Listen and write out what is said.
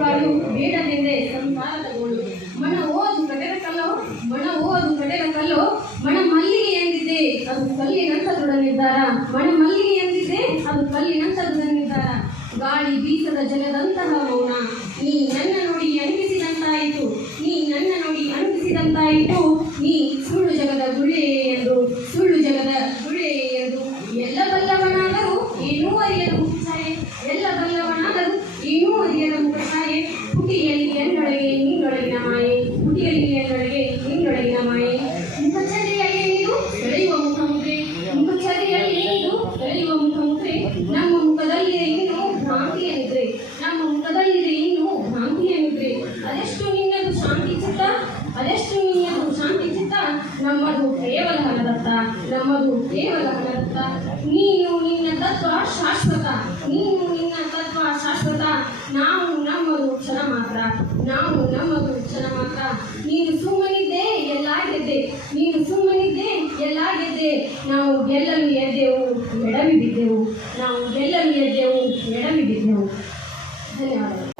ಕಾಳು ಬೇಡದೆಂದೇ ಸಂಸಾರದ ಗೋಳು ಮಣ ಓದು ಕಡೆರ ಕಲ್ಲೋ ಮಣ ಓದು ಕಡೆರ ಕಲ್ಲೋ ಮಣ ಮಲ್ಲಿಗೆ ಎಂದಿದೆ, ಅದು ಕಲ್ಲಿನಂತ ದೃಢ ನಿರ್ಧಾರ ಮಣ ಮಲ್ಲಿಗೆ ಎಂದಿದೆ, ಅದು ಕಲ್ಲಿನಂತ ದೃಢ ನಿರ್ಧಾರ ಗಾಳಿ ಬೀಸದ ಜಲದಂತಹ ಮೌನ. ನೀ ನನ್ನ ಎಂದೊಳಗೆ ನಿನ್ನೊಳಗಿನ ಮಾಯೆ ಪುಟಿಯಲ್ಲಿ ಎಂದೊಳಗೆ ನಿನ್ನೊಳಗಿನ ಮಾಯೆ ಮುಖಚರ್ಯೆಯಲ್ಲಿ ನೀನು ಬೆಳೆಯುವ ಮುಖಮುದ್ರೆ ಮುಖಚರ್ಯೆಯಲ್ಲಿ ನೀನು ಬೆಳೆಯುವ ಮುಖಮುದ್ರೆ, ನಮ್ಮ ಮುಖದಲ್ಲಿದೆ ಇನ್ನು ಭ್ರಾಂತಿಯ ನಿದ್ರೆ, ನಮ್ಮ ಮುಖದಲ್ಲಿದೆ ಇನ್ನು ಭ್ರಾಂತಿಯ ನಿದ್ರೆ. ಅದೆಷ್ಟು ನಿನ್ನದು ಶಾಂತಿ ಚಿತ್ತ, ಅದೆಷ್ಟು ನಿನ್ನದು ಶಾಂತಿ ಚಿತ್ತ? ನಮ್ಮದು ಕೇವಲ ಹಣದತ್ತ ನಮ್ಮದು ಕೇವಲ ಹಣದತ್ತ ನೀನು ನಿನ್ನ ತತ್ವ ಶಾಶ್ವತ, ನೀನು ನಿನ್ನ ತತ್ವ ಶಾಶ್ವತ. ನಾವು ನಮ್ಮದು ನಾವು ನಮ್ಮ ಗುರುಚನ ಮಾತ್ರ. ನೀನು ಸುಮ್ಮನಿದ್ದೆ ಎಲ್ಲ ಗೆದ್ದೆ ನೀನು ಸುಮ್ಮನಿದ್ದೆ ಎಲ್ಲ ಗೆದ್ದೆ ನಾವು ಗೆಲ್ಲಲು ಎದ್ದೆವು, ಎಡವಿ ಬಿದ್ದೆವು. ನಾವು ಗೆಲ್ಲಲು ಎದ್ದೆವು, ಎಡವಿ ಬಿದ್ದೆವು. ಧನ್ಯವಾದಗಳು.